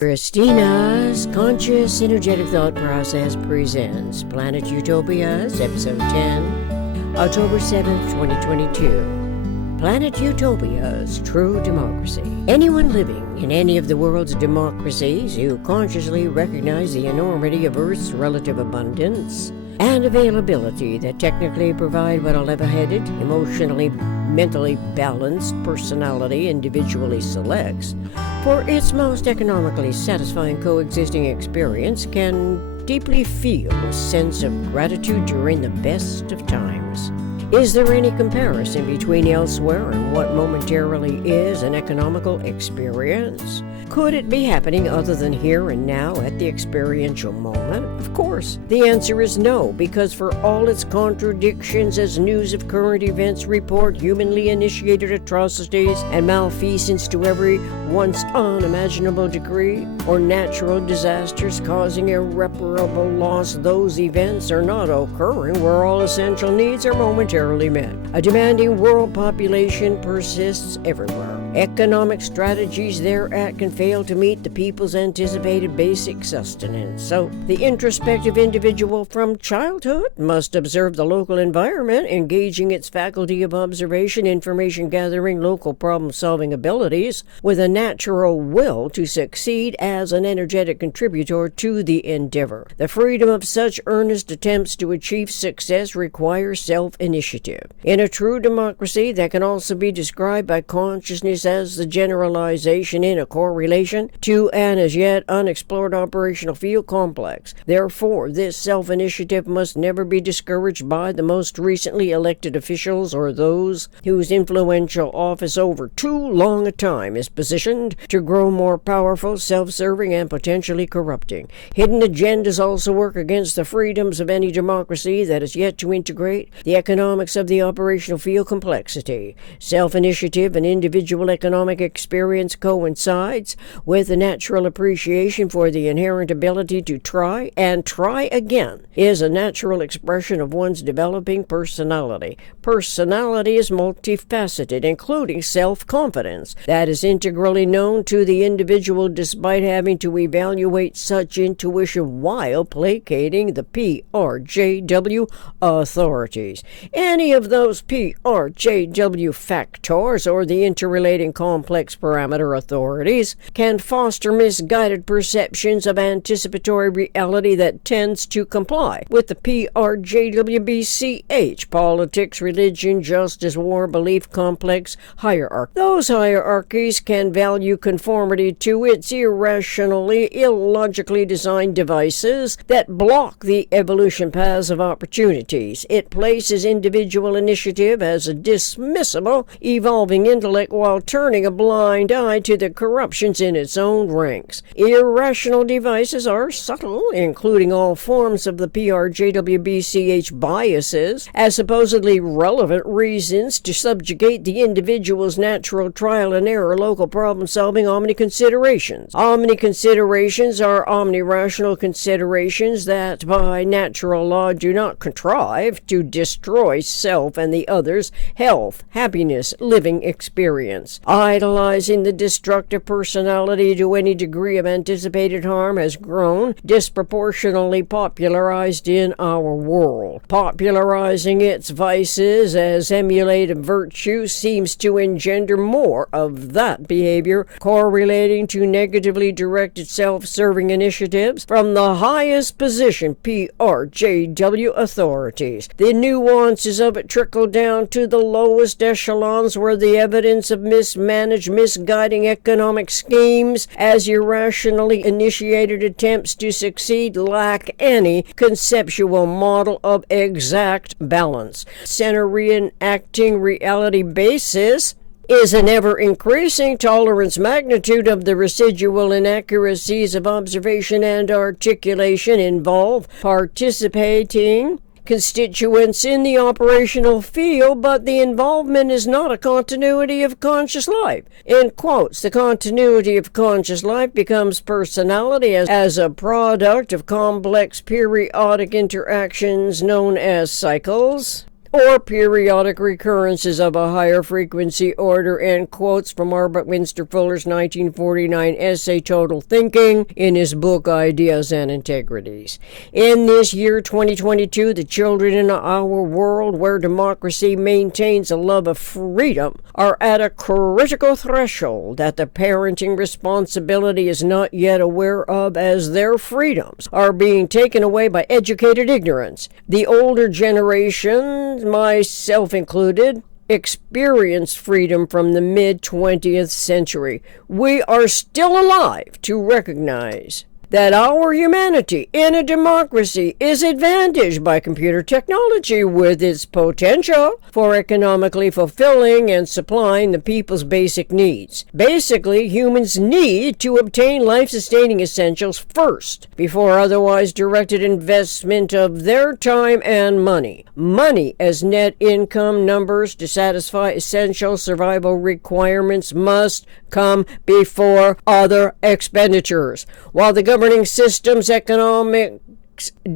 Christina's Conscious Energetic Thought Process presents Planet Utopia's Episode 10, October 7th, 2022. Planet Utopia's True Democracy. Anyone living in any of the world's democracies who consciously recognize the enormity of Earth's relative abundance and availability that technically provide what a level-headed, emotionally, mentally balanced personality individually selects for its most economically satisfying coexisting experience can deeply feel a sense of gratitude during the best of times. Is there any comparison between elsewhere and what momentarily is an economical experience? Could it be happening other than here and now at the experiential moment? Of course, the answer is no, because for all its contradictions as news of current events report humanly initiated atrocities and malfeasance to every once-unimaginable degree, or natural disasters causing irreparable loss, those events are not occurring where all essential needs are momentarily met. A demanding world population persists everywhere. Economic strategies thereat can fail to meet the people's anticipated basic sustenance. So, the introspective individual from childhood must observe the local environment, engaging its faculty of observation, information gathering, local problem-solving abilities, with a natural will to succeed as an energetic contributor to the endeavor. The freedom of such earnest attempts to achieve success requires self-initiative. In a true democracy that can also be described by consciousness as the generalization in a correlation to an as yet unexplored operational field complex. Therefore, this self-initiative must never be discouraged by the most recently elected officials or those whose influential office over too long a time is positioned to grow more powerful, self-serving, and potentially corrupting. Hidden agendas also work against the freedoms of any democracy that is yet to integrate the economics of the operational field complexity. Self-initiative and individual economic experience coincides with a natural appreciation for the inherent ability to try and try again is a natural expression of one's developing personality. Personality is multifaceted, including self-confidence, that is integrally known to the individual despite having to evaluate such intuition while placating the PRJW authorities. Any of those PRJW factors or the interrelating complex parameter authorities can foster misguided perceptions of anticipatory reality that tends to comply with the PRJWBCH, politics, religion, justice, war, belief, complex hierarchy. Those hierarchies can value conformity to its irrationally, illogically designed devices that block the evolution paths of opportunities. It places individual initiative as a dismissible, evolving intellect while turning a blind eye to the corruptions in its own ranks. Irrational devices are subtle, including all forms of the PRJWBCH biases, as supposedly relevant reasons to subjugate the individual's natural trial and error local problem-solving omni-considerations. Omni-considerations are omni-rational considerations that by natural law do not contrive to destroy self and the other's health, happiness, living experience. Idolizing the destructive personality to any degree of anticipated harm has grown disproportionately popularized in our world. Popularizing its vices as emulated virtue seems to engender more of that behavior, correlating to negatively directed self-serving initiatives from the highest position PRJW authorities. The nuances of it trickle down to the lowest echelons where the evidence of mismanaged, misguiding economic schemes as irrationally initiated attempts to succeed lack any conceptual model of exact balance. Center reenacting reality basis is an ever-increasing tolerance magnitude of the residual inaccuracies of observation and articulation involve participating constituents in the operational field, but the involvement is not a continuity of conscious life. In quotes, the continuity of conscious life becomes personality as a product of complex periodic interactions known as cycles. or periodic recurrences of a higher frequency order, end quotes from R. Buckminster Fuller's 1949 essay Total Thinking in his book Ideas and Integrities. In this year 2022, the children in our world where democracy maintains a love of freedom are at a critical threshold that the parenting responsibility is not yet aware of, as their freedoms are being taken away by educated ignorance. The older generation, myself included, experienced freedom from the mid-20th century. We are still alive to recognize that our humanity in a democracy is advantaged by computer technology with its potential for economically fulfilling and supplying the people's basic needs. Basically, humans need to obtain life-sustaining essentials first before otherwise directed investment of their time and money. Money as net income numbers to satisfy essential survival requirements must come before other expenditures. While the governing system's economics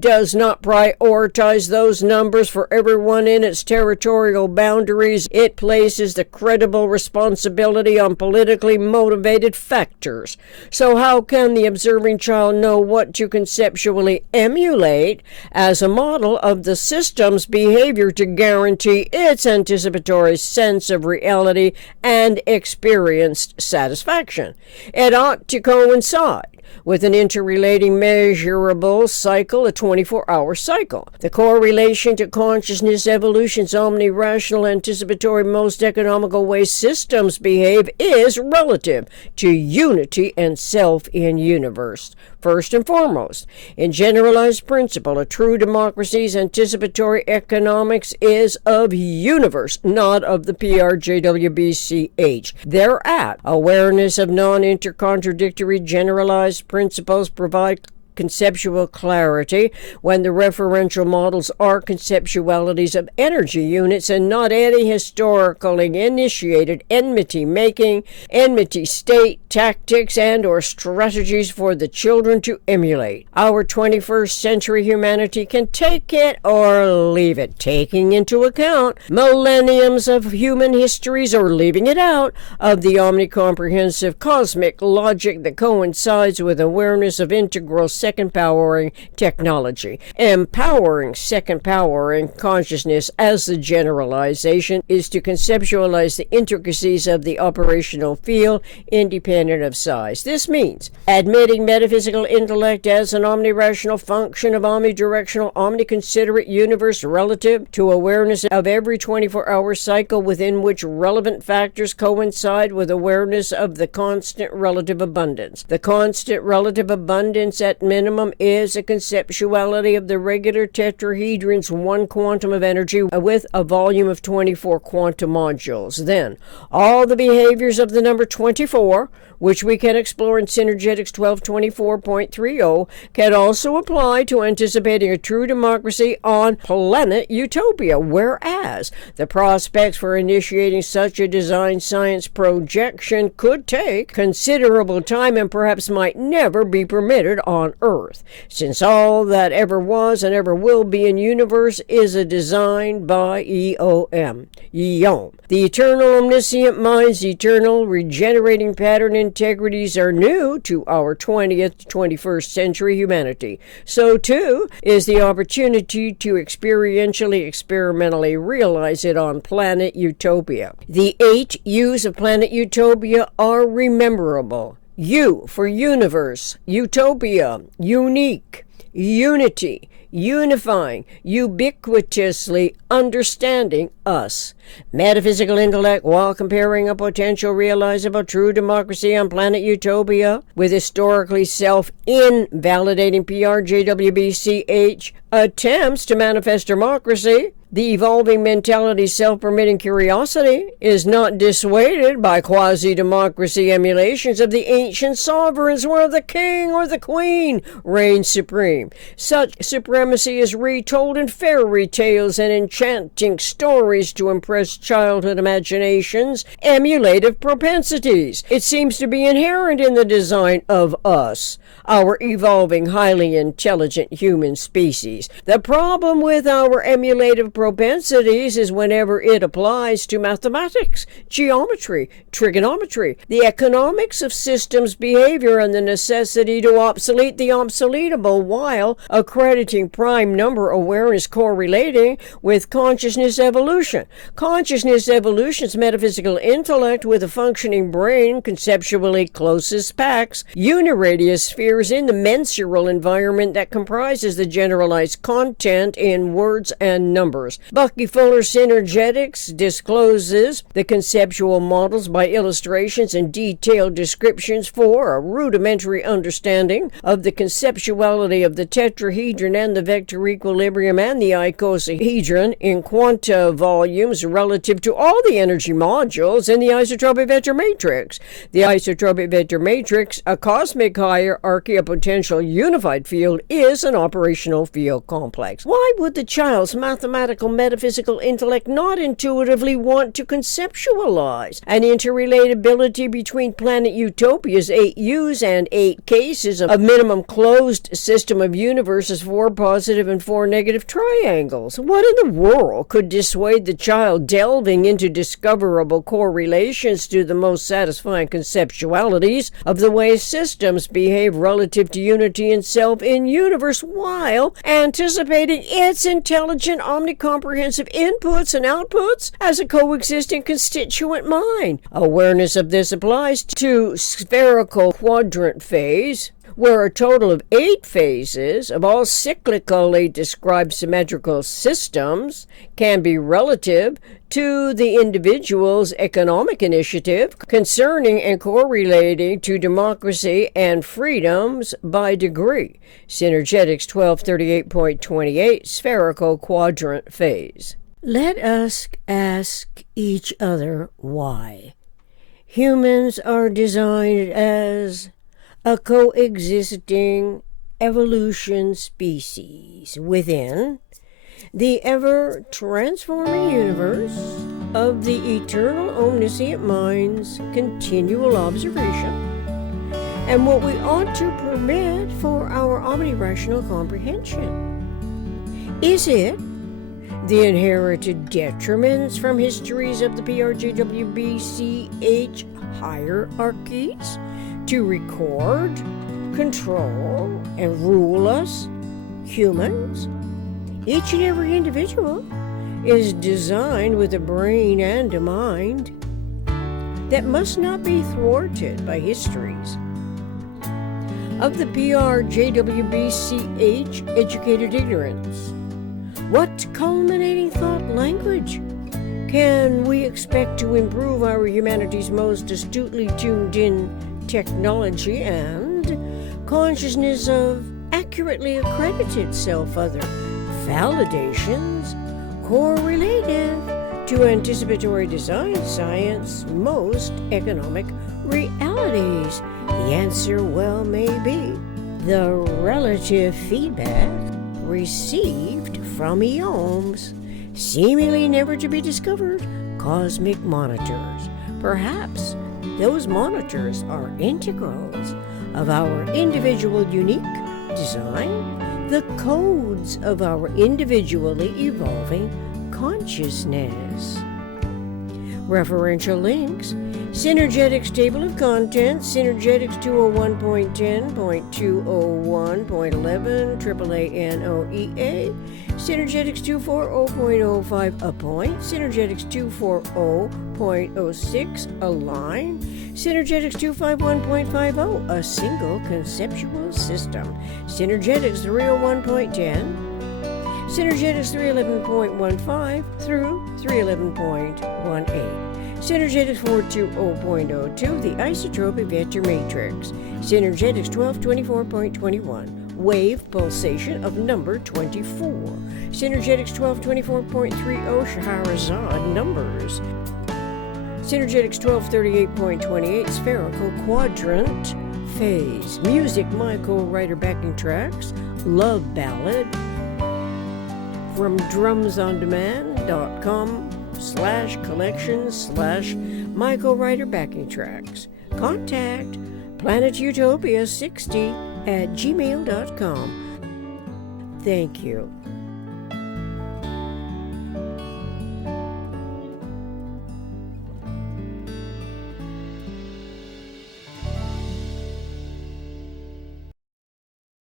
does not prioritize those numbers for everyone in its territorial boundaries, it places the credible responsibility on politically motivated factors. So how can the observing child know what to conceptually emulate as a model of the system's behavior to guarantee its anticipatory sense of reality and experienced satisfaction? It ought to coincide with an interrelating measurable cycle, a 24-hour cycle. The correlation to consciousness evolution's omni-rational, anticipatory, most economical way systems behave is relative to unity and self in universe. First and foremost, in generalized principle, a true democracy's anticipatory economics is of universe, not of the PRJWBCH. Thereat, awareness of non-intercontradictory generalized principles provide conceptual clarity when the referential models are conceptualities of energy units and not any historically initiated enmity-making, enmity state tactics and or strategies for the children to emulate. Our 21st century humanity can take it or leave it, taking into account millenniums of human histories or leaving it out of the omnicomprehensive cosmic logic that coincides with awareness of integral second powering technology. Empowering second powering consciousness as the generalization is to conceptualize the intricacies of the operational field independent of size. This means admitting metaphysical intellect as an omnirational function of omnidirectional, omniconsiderate universe relative to awareness of every 24-hour cycle within which relevant factors coincide with awareness of the constant relative abundance. The constant relative abundance at minimum is a conceptuality of the regular tetrahedron's one quantum of energy with a volume of 24 quantum modules. Then, all the behaviors of the number 24, which we can explore in Synergetics 1224.30, can also apply to anticipating a true democracy on planet Utopia, whereas the prospects for initiating such a design science projection could take considerable time and perhaps might never be permitted on Earth, since all that ever was and ever will be in universe is a design by EOM. The eternal omniscient mind's eternal regenerating pattern integrities are new to our 20th, 21st century humanity. So too is the opportunity to experientially, experimentally realize it on planet Utopia. The 8 U's of planet Utopia are rememberable. U for universe, utopia, unique, unity, unifying, ubiquitously understanding us. Metaphysical intellect, while comparing a potential realizable true democracy on planet Utopia with historically self-invalidating PRJWBCH attempts to manifest democracy, the evolving mentality, self-permitting curiosity is not dissuaded by quasi-democracy emulations of the ancient sovereigns where the king or the queen reigns supreme. Such supremacy is retold in fairy tales and enchanting stories to impress childhood imaginations, emulative propensities. It seems to be inherent in the design of us, our evolving, highly intelligent human species. The problem with our emulative propensities is whenever it applies to mathematics, geometry, trigonometry, the economics of systems behavior, and the necessity to obsolete the obsoletable, while accrediting prime number awareness correlating with consciousness evolution. Consciousness evolution's metaphysical intellect with a functioning brain conceptually closest packs uniradius spheres in the mensural environment that comprises the generalized content in words and numbers. Bucky Fuller Synergetics discloses the conceptual models by illustrations and detailed descriptions for a rudimentary understanding of the conceptuality of the tetrahedron and the vector equilibrium and the icosahedron in quanta volumes relative to all the energy modules in the isotropic vector matrix. The isotropic vector matrix, a cosmic hierarchy of potential unified field, is an operational field complex. Why would the child's mathematical metaphysical intellect not intuitively want to conceptualize an interrelatability between planet Utopia's 8 U's and 8 cases of a minimum closed system of universes, 4 positive and 4 negative triangles? What in the world could dissuade the child delving into discoverable correlations to the most satisfying conceptualities of the way systems behave relative to unity and self in universe, while anticipating its intelligent omnicomprehensive inputs and outputs as a coexisting constituent mind? Awareness of this applies to spherical quadrant phase, where a total of 8 phases of all cyclically described symmetrical systems can be relative to the individual's economic initiative concerning and correlating to democracy and freedoms by degree. Synergetics 1238.28, spherical quadrant phase. Let us ask each other why. Humans are designed as a coexisting evolution species within the ever-transforming universe of the eternal omniscient mind's continual observation, and what we ought to permit for our omnirational comprehension. Is it the inherited detriments from histories of the PRJWBCH hierarchies to record, control, and rule us, humans? Each and every individual is designed with a brain and a mind that must not be thwarted by histories of the PRJWBCH educated ignorance. What culminating thought language can we expect to improve our humanity's most astutely tuned in technology and consciousness of accurately accredited self-other validations correlative to anticipatory design science most economic realities? The answer well may be the relative feedback received from eons, seemingly never to be discovered cosmic monitors. Perhaps those monitors are integrals of our individual unique design, the codes of our individually evolving consciousness. Referential links: Synergetics Table of Contents, Synergetics 201.10.201.11, AAA-NOEA, Synergetics 240.05, A Point, Synergetics 240.06, Align, Synergetics 251.50, A Single Conceptual System, Synergetics 301.10, Synergetics 311.15 through 311.18. Synergetics 420.02, the isotropic vector matrix. Synergetics 1224.21, wave pulsation of number 24. Synergetics 1224.30, Shahrazad numbers. Synergetics 1238.28, spherical quadrant phase. Music, Michael Writer backing tracks, Love Ballad from drumsondemand.com/collections/Michael Writer backing tracks. Contact planetutopia60@gmail.com. Thank you.